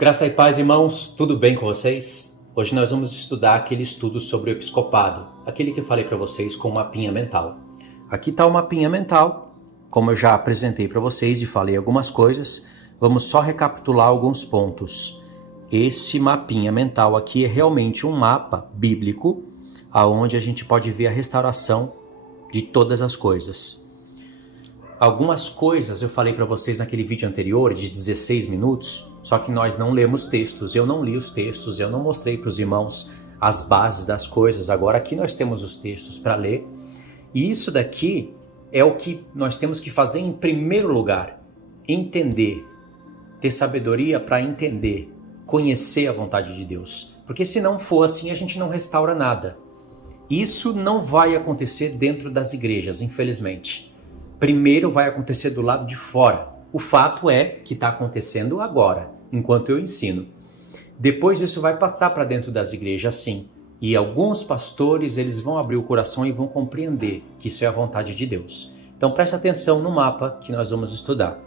Graça e paz, irmãos, tudo bem com vocês? Hoje nós vamos estudar aquele estudo sobre o episcopado, aquele que eu falei para vocês com o mapinha mental. Aqui está o mapinha mental, como eu já apresentei para vocês e falei algumas coisas, vamos só recapitular alguns pontos. Esse mapinha mental aqui é realmente um mapa bíblico, onde a gente pode ver a restauração de todas as coisas. Algumas coisas eu falei para vocês naquele vídeo anterior, de 16 minutos, só que nós não lemos textos, eu não li os textos, eu não mostrei para os irmãos as bases das coisas. Agora aqui nós temos os textos para ler, e isso daqui é o que nós temos que fazer em primeiro lugar: entender, ter sabedoria para entender, conhecer a vontade de Deus, porque se não for assim a gente não restaura nada. Isso não vai acontecer dentro das igrejas, infelizmente. Primeiro vai acontecer do lado de fora. O fato é que está acontecendo agora, enquanto eu ensino. Depois isso vai passar para dentro das igrejas, sim. E alguns pastores, eles vão abrir o coração e vão compreender que isso é a vontade de Deus. Então preste atenção no mapa que nós vamos estudar.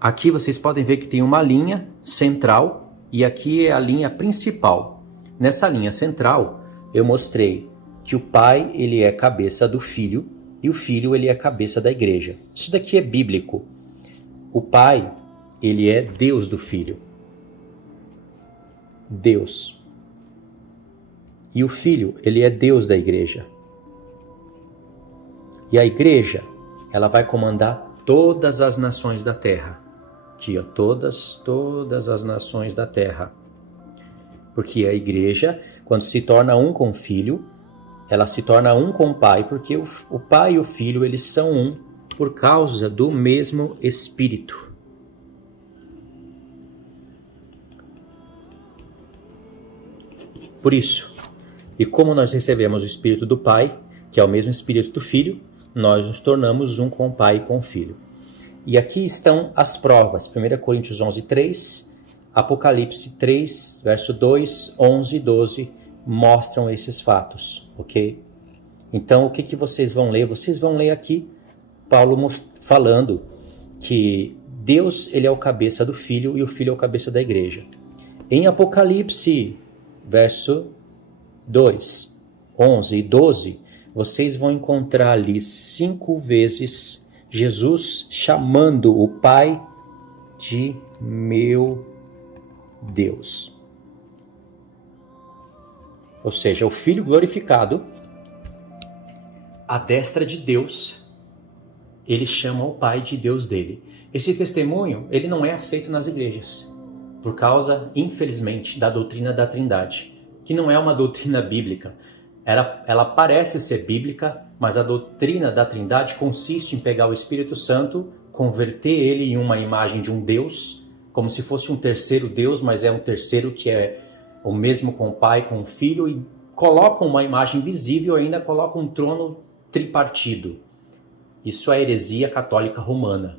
Aqui vocês podem ver que tem uma linha central e aqui é a linha principal. Nessa linha central, eu mostrei que o pai, ele é cabeça do filho, e o filho, ele é a cabeça da igreja. Isso daqui é bíblico. O pai, ele é Deus do filho. Deus. E o filho, ele é Deus da igreja. E a igreja, ela vai comandar todas as nações da terra. Aqui, ó, todas as nações da terra. Porque a igreja, quando se torna um com o filho, ela se torna um com o pai, porque o pai e o filho, eles são um por causa do mesmo Espírito. Por isso, e como nós recebemos o Espírito do Pai, que é o mesmo Espírito do Filho, nós nos tornamos um com o Pai e com o Filho. E aqui estão as provas. 1 Coríntios 11:3, Apocalipse 3, verso 2, 11 e 12, mostram esses fatos, ok? Então, o que vocês vão ler? Vocês vão ler aqui Paulo falando que Deus, ele é o cabeça do Filho e o Filho é o cabeça da igreja. Em Apocalipse, verso 2, 11 e 12, vocês vão encontrar ali 5 vezes Jesus chamando o Pai de meu Deus. Ou seja, o Filho glorificado, à destra de Deus, ele chama o Pai de Deus dele. Esse testemunho, ele não é aceito nas igrejas, por causa, infelizmente, da doutrina da Trindade, que não é uma doutrina bíblica. Ela parece ser bíblica, mas a doutrina da Trindade consiste em pegar o Espírito Santo, converter ele em uma imagem de um Deus, como se fosse um terceiro Deus, mas é um terceiro que é o mesmo com o Pai, com o Filho, e colocam uma imagem visível e ainda colocam um trono tripartido. Isso é heresia católica romana.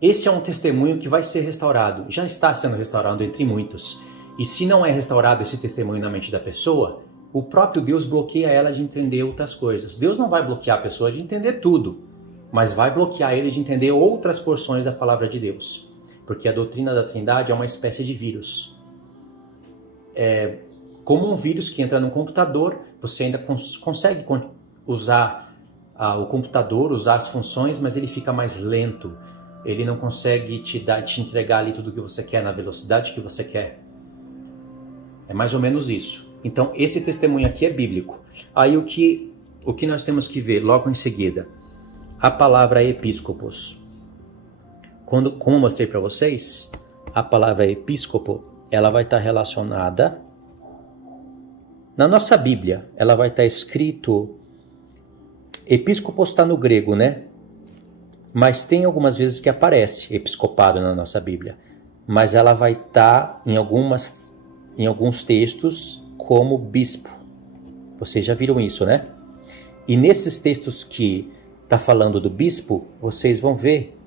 Esse é um testemunho que vai ser restaurado, já está sendo restaurado entre muitos. E se não é restaurado esse testemunho na mente da pessoa, o próprio Deus bloqueia ela de entender outras coisas. Deus não vai bloquear a pessoa de entender tudo, mas vai bloquear ele de entender outras porções da palavra de Deus. Porque a doutrina da Trindade é uma espécie de vírus. É como um vírus que entra no computador, você ainda consegue usar o computador, usar as funções, mas ele fica mais lento. Ele não consegue te entregar ali tudo o que você quer, na velocidade que você quer. É mais ou menos isso. Então, esse testemunho aqui é bíblico. Aí o que nós temos que ver logo em seguida? A palavra episcopos. Como eu mostrei para vocês, a palavra episcopo, ela vai estar relacionada na nossa Bíblia. Ela vai estar escrito, episcopos está no grego, né? Mas tem algumas vezes que aparece episcopado na nossa Bíblia. Mas ela vai estar em alguns textos como bispo. Vocês já viram isso, né? E nesses textos que está falando do bispo, vocês vão ver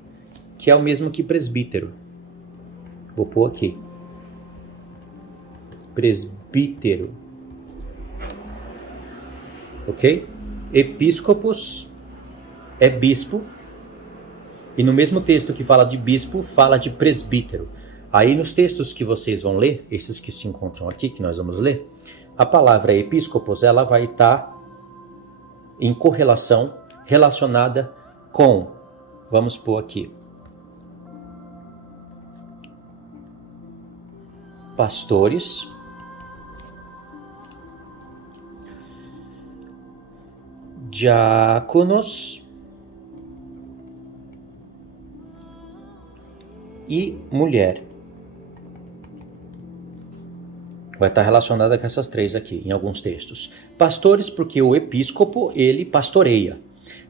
que é o mesmo que presbítero. Vou pôr aqui. Presbítero. Ok? Episcopos é bispo. E no mesmo texto que fala de bispo, fala de presbítero. Aí nos textos que vocês vão ler, esses que se encontram aqui, que nós vamos ler, a palavra episcopos, ela vai estar em correlação, relacionada com, vamos pôr aqui, pastores, diáconos e mulher. Vai estar relacionada com essas três aqui, em alguns textos. Pastores, porque o episcopo, ele pastoreia.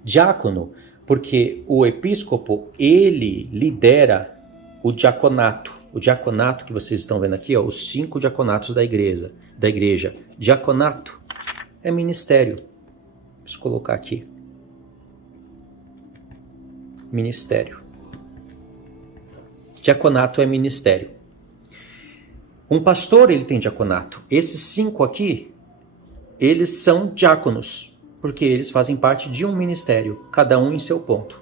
Diácono, porque o episcopo, ele lidera o diaconato. O diaconato que vocês estão vendo aqui, ó, os 5 diaconatos da igreja. Diaconato é ministério. Deixa eu colocar aqui. Ministério. Diaconato é ministério. Um pastor, ele tem diaconato. Esses 5 aqui, eles são diáconos, porque eles fazem parte de um ministério, cada um em seu ponto.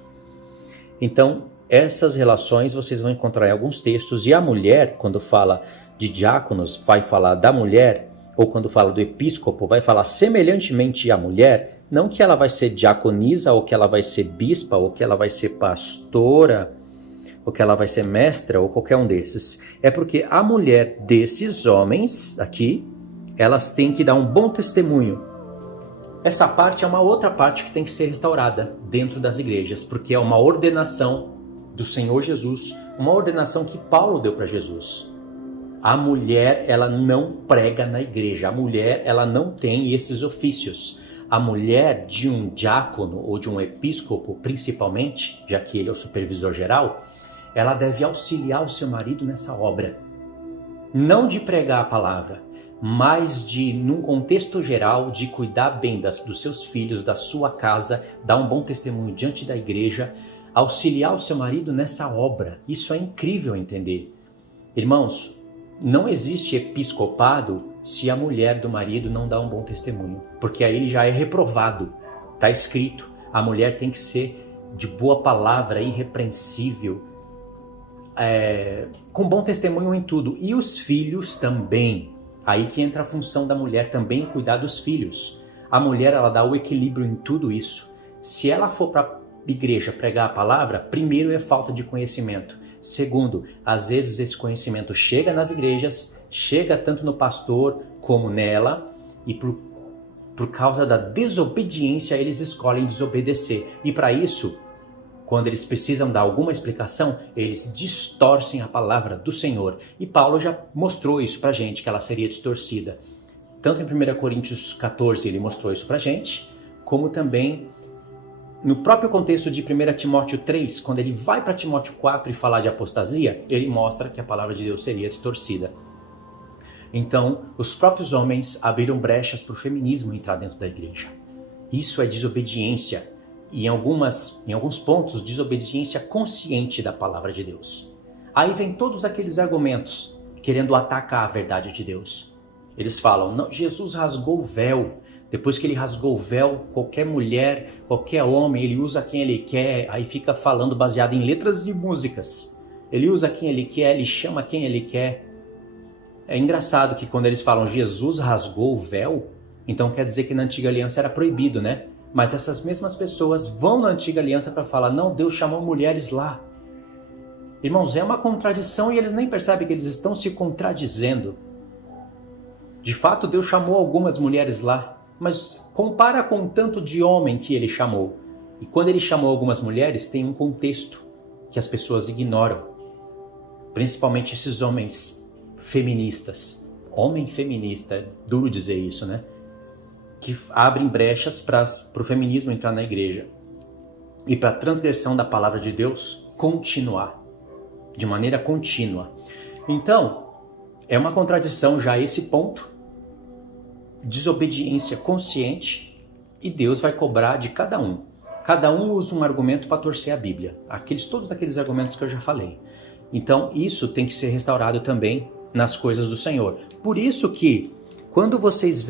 Então, essas relações vocês vão encontrar em alguns textos. E a mulher, quando fala de diáconos, vai falar da mulher, ou quando fala do episcopo, vai falar semelhantemente à mulher, não que ela vai ser diaconisa, ou que ela vai ser bispa, ou que ela vai ser pastora, ou que ela vai ser mestra, ou qualquer um desses. É porque a mulher desses homens aqui, elas têm que dar um bom testemunho. Essa parte é uma outra parte que tem que ser restaurada dentro das igrejas, porque é uma ordenação do Senhor Jesus, uma ordenação que Paulo deu para Jesus. A mulher, ela não prega na igreja, a mulher, ela não tem esses ofícios. A mulher de um diácono ou de um episcopo, principalmente, já que ele é o supervisor geral, ela deve auxiliar o seu marido nessa obra. Não de pregar a palavra, mas de, num contexto geral, de cuidar bem dos seus filhos, da sua casa, dar um bom testemunho diante da igreja, auxiliar o seu marido nessa obra. Isso é incrível entender. Irmãos, não existe episcopado se a mulher do marido não dá um bom testemunho, porque aí ele já é reprovado. Está escrito, a mulher tem que ser de boa palavra, irrepreensível, com bom testemunho em tudo. E os filhos também. Aí que entra a função da mulher também, cuidar dos filhos. A mulher, ela dá o equilíbrio em tudo isso. Se ela for para a igreja pregar a palavra, primeiro é falta de conhecimento. Segundo, às vezes esse conhecimento chega nas igrejas, chega tanto no pastor como nela, e por causa da desobediência eles escolhem desobedecer. E para isso, quando eles precisam dar alguma explicação, eles distorcem a palavra do Senhor. E Paulo já mostrou isso pra gente, que ela seria distorcida. Tanto em 1 Coríntios 14 ele mostrou isso pra gente, como também no próprio contexto de 1 Timóteo 3, quando ele vai para Timóteo 4 e falar de apostasia, ele mostra que a palavra de Deus seria distorcida. Então, os próprios homens abriram brechas para o feminismo entrar dentro da igreja. Isso é desobediência. E em alguns pontos, desobediência consciente da palavra de Deus. Aí vem todos aqueles argumentos querendo atacar a verdade de Deus. Eles falam, não, Jesus rasgou o véu. Depois que ele rasgou o véu, qualquer mulher, qualquer homem, ele usa quem ele quer. Aí fica falando baseado em letras de músicas. Ele usa quem ele quer, ele chama quem ele quer. É engraçado que quando eles falam Jesus rasgou o véu, então quer dizer que na antiga aliança era proibido, né? Mas essas mesmas pessoas vão na antiga aliança para falar, não, Deus chamou mulheres lá. Irmãos, é uma contradição e eles nem percebem que eles estão se contradizendo. De fato, Deus chamou algumas mulheres lá, mas compara com o tanto de homem que ele chamou. E quando ele chamou algumas mulheres, tem um contexto que as pessoas ignoram. Principalmente esses homens feministas. Homem feminista, é duro dizer isso, né? Que abrem brechas para o feminismo entrar na igreja e para a transgressão da palavra de Deus continuar, de maneira contínua. Então, é uma contradição já esse ponto, desobediência consciente, e Deus vai cobrar de cada um. Cada um usa um argumento para torcer a Bíblia, todos aqueles argumentos que eu já falei. Então, isso tem que ser restaurado também nas coisas do Senhor. Por isso que, quando vocês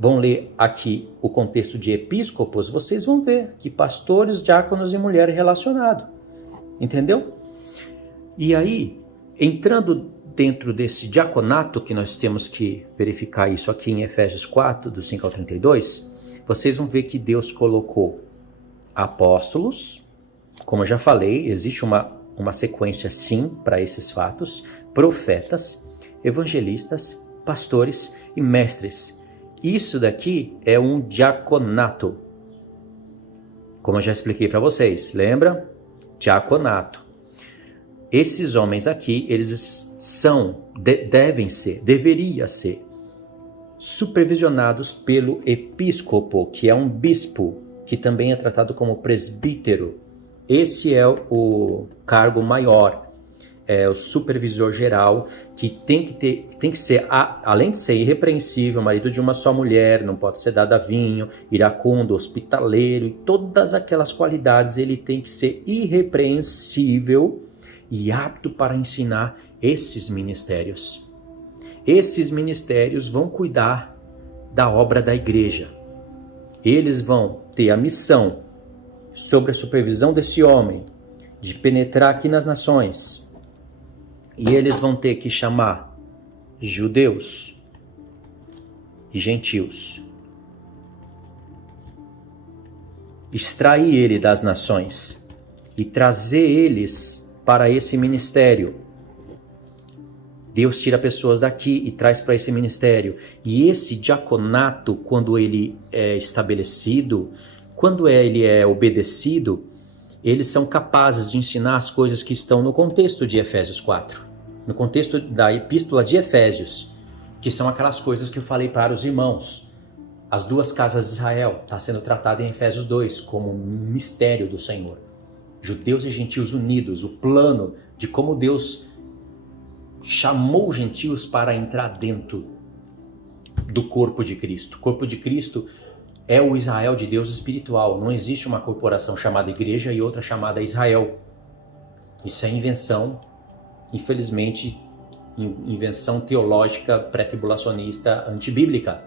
vão ler aqui o contexto de episcopos, vocês vão ver que pastores, diáconos e mulher relacionado. Entendeu? E aí, entrando dentro desse diaconato, que nós temos que verificar isso aqui em Efésios 4, do 5 ao 32, vocês vão ver que Deus colocou apóstolos, como eu já falei, existe uma sequência sim para esses fatos, profetas, evangelistas, pastores e mestres. Isso daqui é um diaconato, como eu já expliquei para vocês, lembra? Diaconato. Esses homens aqui, eles deveriam ser supervisionados pelo episcopo, que é um bispo, que também é tratado como presbítero. Esse é o cargo maior, é o supervisor geral, que tem que ser, além de ser irrepreensível, marido de uma só mulher, não pode ser dado a vinho, iracundo, hospitaleiro, e todas aquelas qualidades, ele tem que ser irrepreensível e apto para ensinar esses ministérios. Esses ministérios vão cuidar da obra da igreja. Eles vão ter a missão, sob a supervisão desse homem, de penetrar aqui nas nações. E eles vão ter que chamar judeus e gentios. Extrair ele das nações e trazer eles para esse ministério. Deus tira pessoas daqui e traz para esse ministério. E esse diaconato, quando ele é estabelecido, quando ele é obedecido, eles são capazes de ensinar as coisas que estão no contexto de Efésios 4. No contexto da epístola de Efésios, que são aquelas coisas que eu falei para os irmãos. As duas casas de Israel está sendo tratada em Efésios 2 como um mistério do Senhor. Judeus e gentios unidos, o plano de como Deus chamou os gentios para entrar dentro do corpo de Cristo. O corpo de Cristo é o Israel de Deus espiritual. Não existe uma corporação chamada igreja e outra chamada Israel. Isso é invenção, infelizmente, invenção teológica pré-tribulacionista antibíblica.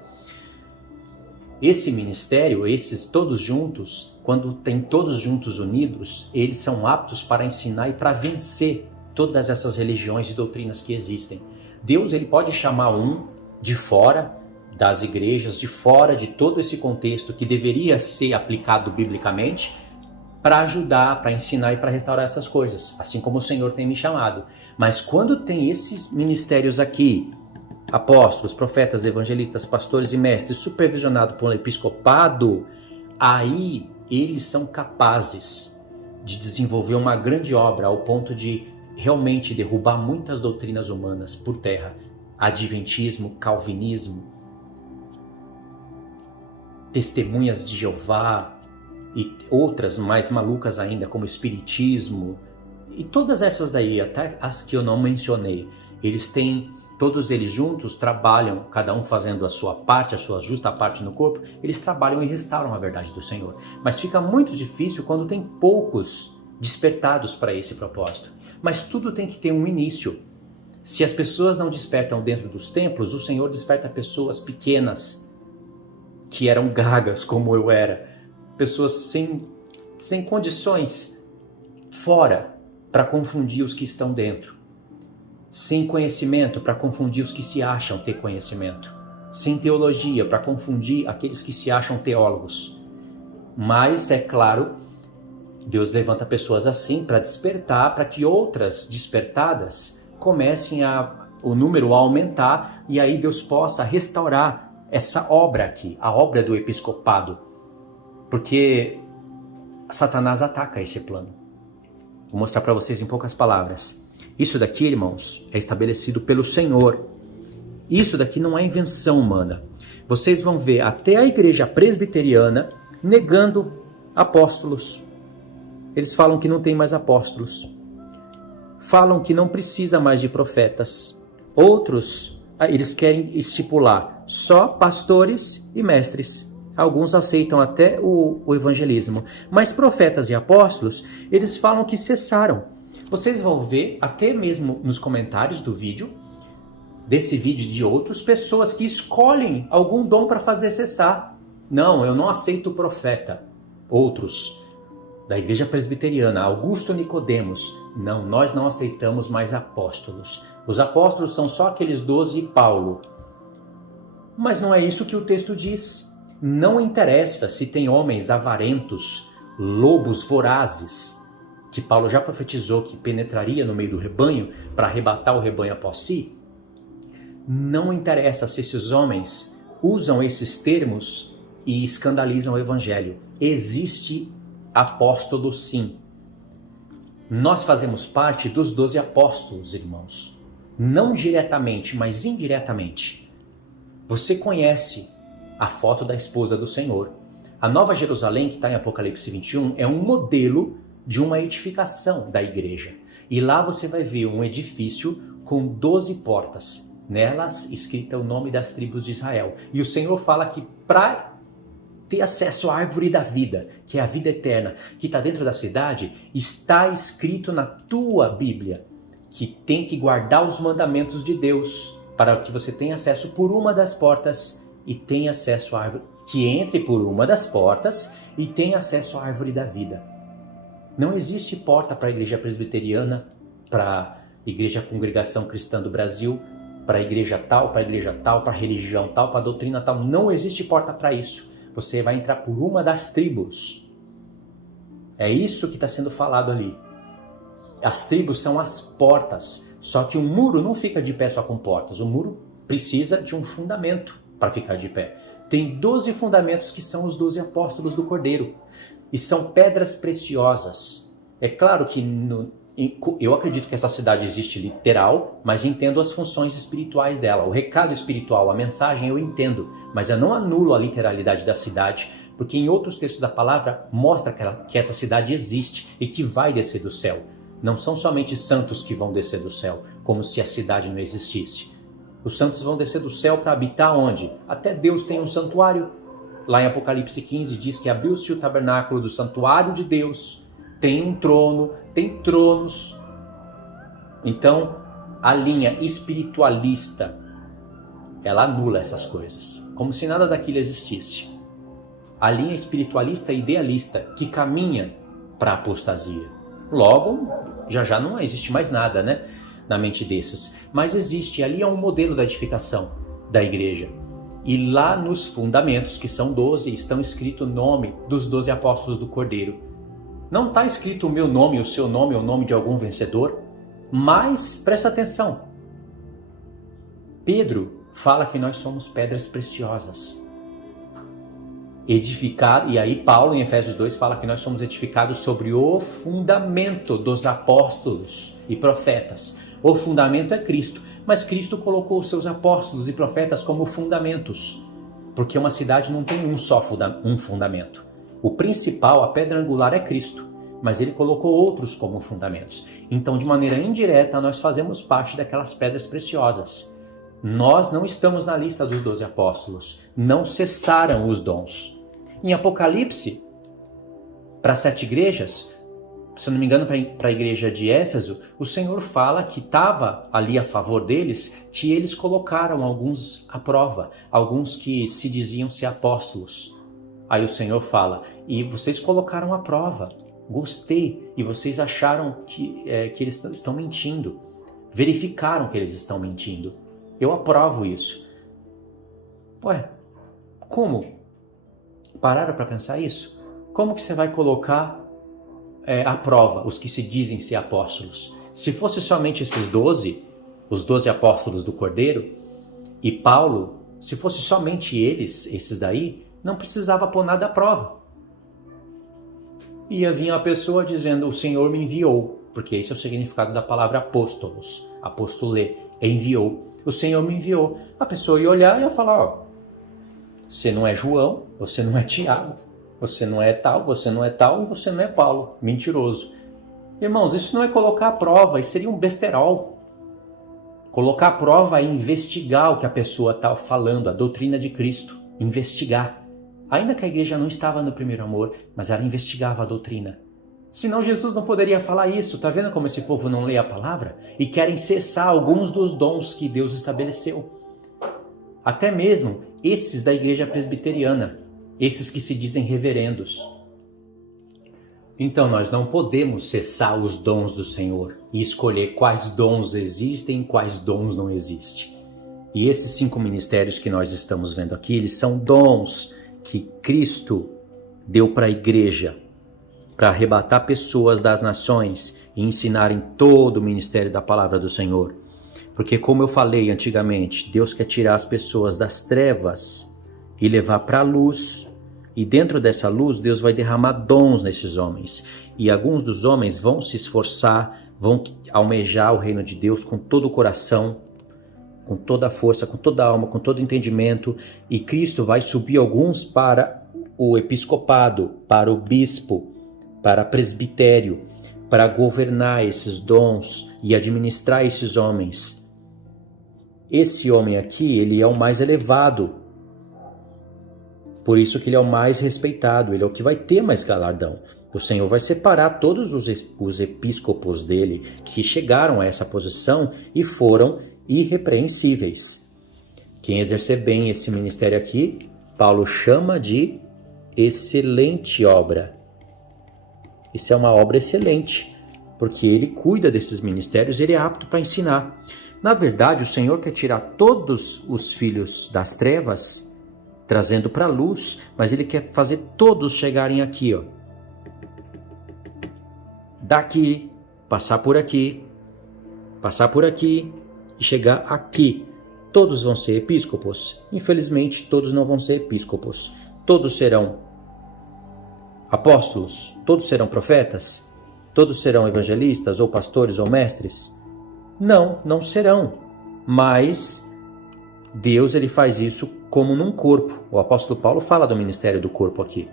Esse ministério, esses todos juntos, quando tem todos juntos unidos, eles são aptos para ensinar e para vencer todas essas religiões e doutrinas que existem. Deus, ele pode chamar um de fora das igrejas, de fora de todo esse contexto que deveria ser aplicado biblicamente, para ajudar, para ensinar e para restaurar essas coisas, assim como o Senhor tem me chamado. Mas quando tem esses ministérios aqui, apóstolos, profetas, evangelistas, pastores e mestres, supervisionado por um episcopado, aí eles são capazes de desenvolver uma grande obra ao ponto de realmente derrubar muitas doutrinas humanas por terra. Adventismo, calvinismo, testemunhas de Jeová e outras mais malucas ainda, como espiritismo. E todas essas daí, até as que eu não mencionei, todos eles juntos trabalham, cada um fazendo a sua parte, a sua justa parte no corpo, eles trabalham e restauram a verdade do Senhor. Mas fica muito difícil quando tem poucos despertados para esse propósito. Mas tudo tem que ter um início. Se as pessoas não despertam dentro dos templos, o Senhor desperta pessoas pequenas, que eram gagas, como eu era. Pessoas sem condições, fora, para confundir os que estão dentro. Sem conhecimento, para confundir os que se acham ter conhecimento. Sem teologia, para confundir aqueles que se acham teólogos. Mas, é claro, Deus levanta pessoas assim para despertar, para que outras despertadas comecem o número a aumentar, e aí Deus possa restaurar essa obra aqui, a obra do episcopado. Porque Satanás ataca esse plano. Vou mostrar para vocês em poucas palavras. Isso daqui, irmãos, é estabelecido pelo Senhor. Isso daqui não é invenção humana. Vocês vão ver até a igreja presbiteriana negando apóstolos. Eles falam que não tem mais apóstolos. Falam que não precisa mais de profetas. Outros, eles querem estipular só pastores e mestres. Alguns aceitam até o evangelismo. Mas profetas e apóstolos, eles falam que cessaram. Vocês vão ver, até mesmo nos comentários do vídeo, desse vídeo e de outros, pessoas que escolhem algum dom para fazer cessar. Não, eu não aceito o profeta. Outros. da igreja presbiteriana, Augusto Nicodemos, não, nós não aceitamos mais apóstolos. Os apóstolos são só aqueles 12 e Paulo. Mas não é isso que o texto diz. Não interessa se tem homens avarentos, lobos vorazes, que Paulo já profetizou que penetraria no meio do rebanho para arrebatar o rebanho após si. Não interessa se esses homens usam esses termos e escandalizam o evangelho. Existe apóstolo sim. Nós fazemos parte dos 12 apóstolos, irmãos. Não diretamente, mas indiretamente. Você conhece a foto da esposa do Senhor. A Nova Jerusalém, que está em Apocalipse 21, é um modelo de uma edificação da igreja. E lá você vai ver um edifício com 12 portas. Nelas escrita o nome das tribos de Israel. E o Senhor fala que para ter acesso à árvore da vida, que é a vida eterna, que está dentro da cidade, está escrito na tua Bíblia que tem que guardar os mandamentos de Deus para que você tenha acesso por uma das portas e tenha acesso à árvore, que entre por uma das portas e tenha acesso à árvore da vida. Não existe porta para a igreja presbiteriana, para a igreja Congregação Cristã do Brasil, para a igreja tal, para a religião tal, para a doutrina tal. Não existe porta para isso. Você vai entrar por uma das tribos. É isso que está sendo falado ali. As tribos são as portas. Só que o muro não fica de pé só com portas. O muro precisa de um fundamento para ficar de pé. Tem 12 fundamentos que são os 12 apóstolos do Cordeiro. E são pedras preciosas. É claro que eu acredito que essa cidade existe literal, mas entendo as funções espirituais dela. O recado espiritual, a mensagem eu entendo, mas eu não anulo a literalidade da cidade, porque em outros textos da palavra mostra que essa cidade existe e que vai descer do céu. Não são somente santos que vão descer do céu, como se a cidade não existisse. Os santos vão descer do céu para habitar onde? Até Deus tem um santuário. Lá em Apocalipse 15 diz que abriu-se o tabernáculo do santuário de Deus. Tem um trono, tem tronos. Então, a linha espiritualista, ela anula essas coisas, como se nada daquilo existisse. A linha espiritualista e idealista, que caminha para a apostasia. Logo, já não existe mais nada, né, na mente desses. Mas existe, ali é um modelo da edificação da igreja. E lá nos fundamentos, que são 12, estão escrito o nome dos 12 apóstolos do Cordeiro. Não está escrito o meu nome, o seu nome, o nome de algum vencedor, mas presta atenção. Pedro fala que nós somos pedras preciosas. Edificado, e aí Paulo em Efésios 2 fala que nós somos edificados sobre o fundamento dos apóstolos e profetas. O fundamento é Cristo, mas Cristo colocou os seus apóstolos e profetas como fundamentos, porque uma cidade não tem um fundamento. O principal, a pedra angular é Cristo, mas ele colocou outros como fundamentos. Então, de maneira indireta, nós fazemos parte daquelas pedras preciosas. Nós não estamos na lista dos 12 apóstolos. Não cessaram os dons. Em Apocalipse, para 7 igrejas, se não me engano, para a igreja de Éfeso, o Senhor fala que estava ali a favor deles, que eles colocaram alguns à prova, alguns que se diziam ser apóstolos. Aí o Senhor fala, e vocês colocaram à prova, gostei, e vocês acharam que eles estão mentindo, verificaram que eles estão mentindo. Eu aprovo isso. Ué, como? Pararam para pensar isso? Como que você vai colocar à prova os que se dizem ser apóstolos? Se fosse somente esses 12, os 12 apóstolos do Cordeiro, e Paulo, se fosse somente eles, esses daí, não precisava pôr nada à prova. Ia vir a pessoa dizendo, o Senhor me enviou, porque esse é o significado da palavra apóstolos, apostolê, enviou. O Senhor me enviou. A pessoa ia olhar e ia falar, você não é João, você não é Tiago, você não é tal, você não é tal e você não é Paulo, mentiroso. Irmãos, isso não é colocar à prova, isso seria um besterol. Colocar à prova é investigar o que a pessoa está falando, a doutrina de Cristo, investigar. Ainda que a igreja não estava no primeiro amor, mas ela investigava a doutrina. Senão Jesus não poderia falar isso. Está vendo como esse povo não lê a palavra? E querem cessar alguns dos dons que Deus estabeleceu. Até mesmo esses da igreja presbiteriana, esses que se dizem reverendos. Então nós não podemos cessar os dons do Senhor e escolher quais dons existem e quais dons não existem. E esses 5 ministérios que nós estamos vendo aqui, eles são dons que Cristo deu para a igreja, para arrebatar pessoas das nações e ensinarem todo o ministério da palavra do Senhor. Porque como eu falei antigamente, Deus quer tirar as pessoas das trevas e levar para a luz. E dentro dessa luz, Deus vai derramar dons nesses homens. E alguns dos homens vão se esforçar, vão almejar o reino de Deus com todo o coração, com toda a força, com toda a alma, com todo o entendimento. E Cristo vai subir alguns para o episcopado, para o bispo, para presbitério, para governar esses dons e administrar esses homens. Esse homem aqui, ele é o mais elevado. Por isso que ele é o mais respeitado, ele é o que vai ter mais galardão. O Senhor vai separar todos os episcopos dele que chegaram a essa posição e foram irrepreensíveis. Quem exercer bem esse ministério aqui, Paulo chama de excelente obra. Isso é uma obra excelente, porque ele cuida desses ministérios, ele é apto para ensinar. Na verdade, o Senhor quer tirar todos os filhos das trevas, trazendo para a luz, mas ele quer fazer todos chegarem aqui, ó. Daqui, passar por aqui e chegar aqui. Todos vão ser episcopos? Infelizmente, todos não vão ser episcopos. Todos serão apóstolos? Todos serão profetas? Todos serão evangelistas ou pastores ou mestres? Não, não serão. Mas Deus, ele faz isso como num corpo. O apóstolo Paulo fala do ministério do corpo aqui.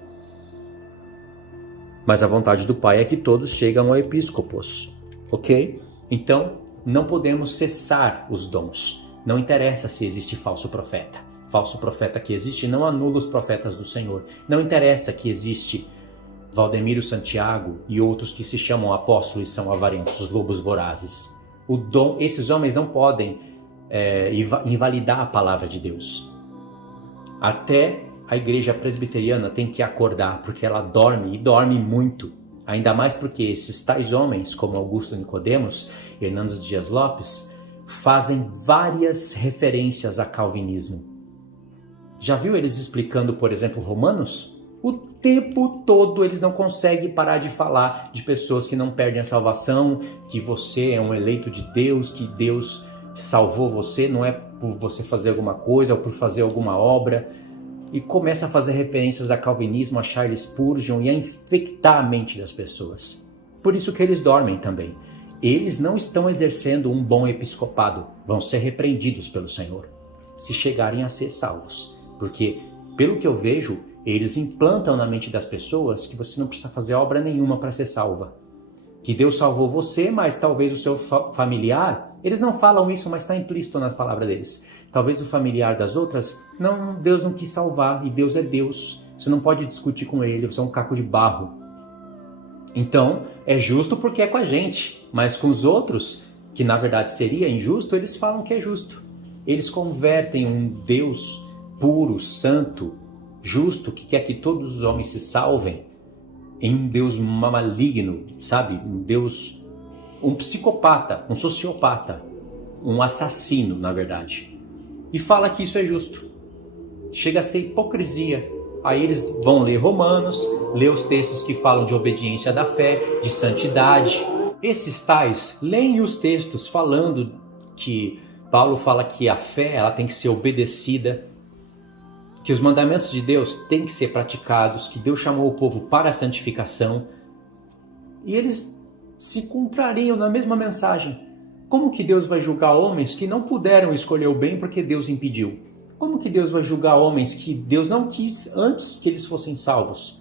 Mas a vontade do Pai é que todos chegam ao episcopos, ok? Então, não podemos cessar os dons. Não interessa se existe falso profeta. Falso profeta que existe não anula os profetas do Senhor. Não interessa que existe Valdemiro Santiago e outros que se chamam apóstolos e são avarentos, lobos vorazes. Esses homens não podem invalidar a palavra de Deus. Até a igreja presbiteriana tem que acordar, porque ela dorme, e dorme muito. Ainda mais porque esses tais homens, como Augusto Nicodemos e Hernandes Dias Lopes, fazem várias referências a calvinismo. Já viu eles explicando, por exemplo, Romanos? O tempo todo eles não conseguem parar de falar de pessoas que não perdem a salvação, que você é um eleito de Deus, que Deus salvou você, não é por você fazer alguma coisa ou por fazer alguma obra. E começa a fazer referências a calvinismo, a Charles Spurgeon e a infectar a mente das pessoas. Por isso que eles dormem também. Eles não estão exercendo um bom episcopado, vão ser repreendidos pelo Senhor, se chegarem a ser salvos. Porque, pelo que eu vejo, eles implantam na mente das pessoas que você não precisa fazer obra nenhuma para ser salva. Que Deus salvou você, mas talvez o seu familiar, eles não falam isso, mas está implícito nas palavras deles. Talvez o familiar das outras, não, Deus não quis salvar e Deus é Deus. Você não pode discutir com ele, você é um caco de barro. Então, é justo porque é com a gente, mas com os outros, que na verdade seria injusto, eles falam que é justo. Eles convertem um Deus puro, santo, justo, que quer que todos os homens se salvem, em um Deus maligno, sabe? Um Deus, um psicopata, um sociopata, um assassino, na verdade. E fala que isso é justo. Chega a ser hipocrisia. Aí eles vão ler Romanos, ler os textos que falam de obediência da fé, de santidade. Esses tais leem os textos falando que Paulo fala que a fé ela tem que ser obedecida, que os mandamentos de Deus têm que ser praticados, que Deus chamou o povo para a santificação. E eles se contrariam na mesma mensagem. Como que Deus vai julgar homens que não puderam escolher o bem porque Deus impediu? Como que Deus vai julgar homens que Deus não quis antes que eles fossem salvos?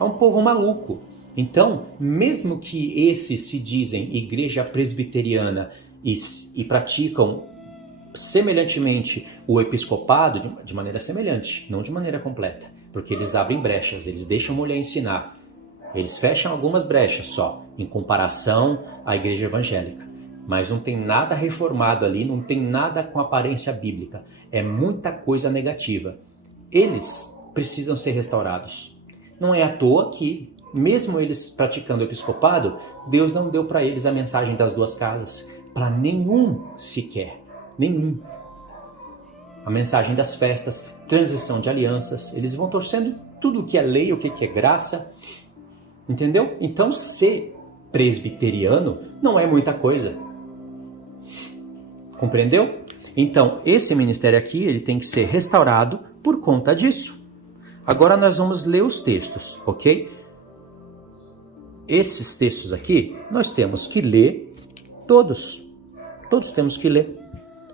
É um povo maluco. Então, mesmo que esses se dizem igreja presbiteriana e praticam semelhantemente o episcopado, de maneira semelhante, não de maneira completa, porque eles abrem brechas, eles deixam a mulher ensinar, eles fecham algumas brechas só, em comparação à igreja evangélica. Mas não tem nada reformado ali, não tem nada com aparência bíblica. É muita coisa negativa. Eles precisam ser restaurados. Não é à toa que mesmo eles praticando o episcopado, Deus não deu para eles a mensagem das duas casas, para nenhum sequer, nenhum. A mensagem das festas, transição de alianças, eles vão torcendo tudo o que é lei, o que é graça, entendeu? Então ser presbiteriano não é muita coisa, compreendeu? Então esse ministério aqui, ele tem que ser restaurado por conta disso. Agora nós vamos ler os textos, ok? Esses textos aqui, nós temos que ler todos temos que ler,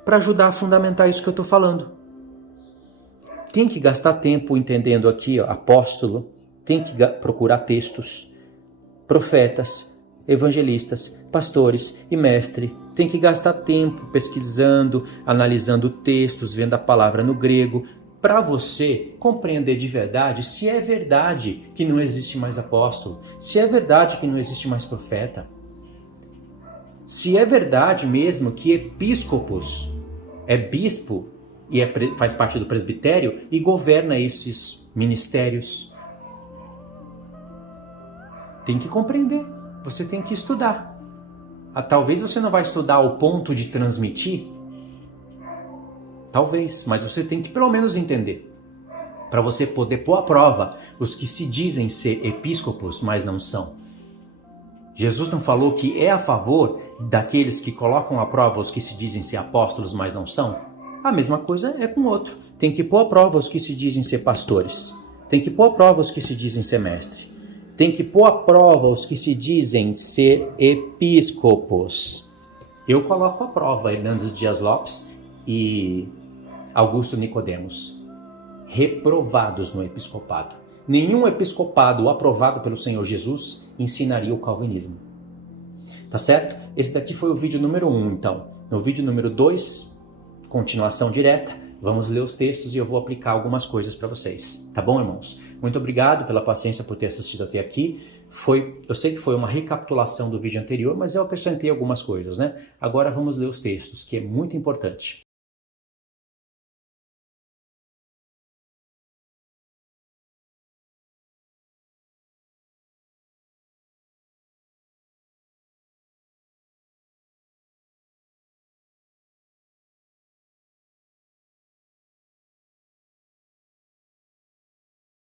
para ajudar a fundamentar isso que eu estou falando. Tem que gastar tempo entendendo aqui, ó, apóstolo, tem que procurar textos, profetas, evangelistas, pastores e mestre. Tem que gastar tempo pesquisando, analisando textos, vendo a palavra no grego, para você compreender de verdade se é verdade que não existe mais apóstolo, se é verdade que não existe mais profeta, se é verdade mesmo que episcopos é bispo e faz parte do presbitério e governa esses ministérios. Tem que compreender, você tem que estudar. Talvez você não vai estudar ao ponto de transmitir, talvez, mas você tem que pelo menos entender, para você poder pôr à prova os que se dizem ser episcopos, mas não são. Jesus não falou que é a favor daqueles que colocam à prova os que se dizem ser apóstolos, mas não são? A mesma coisa é com o outro. Tem que pôr à prova os que se dizem ser pastores. Tem que pôr à prova os que se dizem ser mestre. Tem que pôr à prova os que se dizem ser episcopos. Eu coloco à prova Hernandes Dias Lopes e Augusto Nicodemos, reprovados no episcopado. Nenhum episcopado aprovado pelo Senhor Jesus ensinaria o calvinismo. Tá certo? Esse daqui foi o vídeo número 1, então. No vídeo número 2, continuação direta, vamos ler os textos e eu vou aplicar algumas coisas para vocês. Tá bom, irmãos? Muito obrigado pela paciência por ter assistido até aqui. Eu sei que foi uma recapitulação do vídeo anterior, mas eu acrescentei algumas coisas, né? Agora vamos ler os textos, que é muito importante.